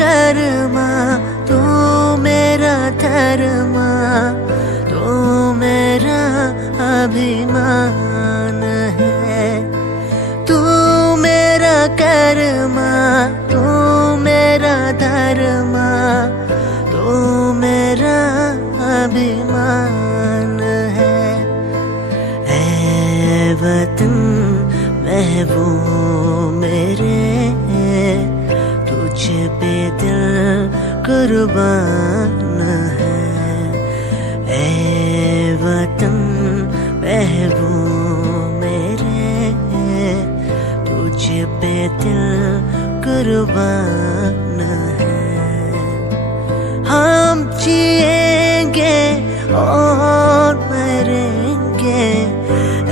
कर्मा, तू मेरा धर्मा, तू मेरा अभिमान है। तू मेरा कर्मा, तू मेरा धर्मा, तू मेरा अभिमान है। ऐ वतन महबूब मेरे, तुझ पे दिल कुर्बान है। ऐ वतन महबूब मेरे, तुझ पे दिल कुर्बान है। हम जिएंगे और मरेंगे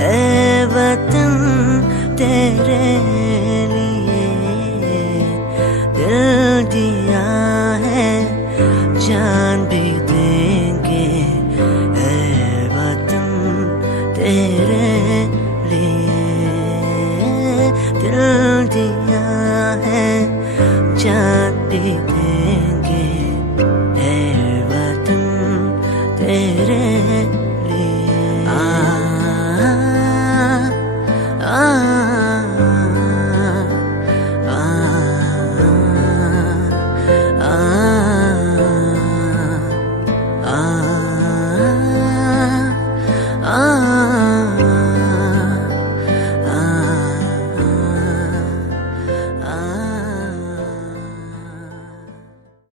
ऐ वतन तेरे लिए। दिल दिया है जान भी देंगे ऐ वतन तेरे लिए। दिल दिया है जान भी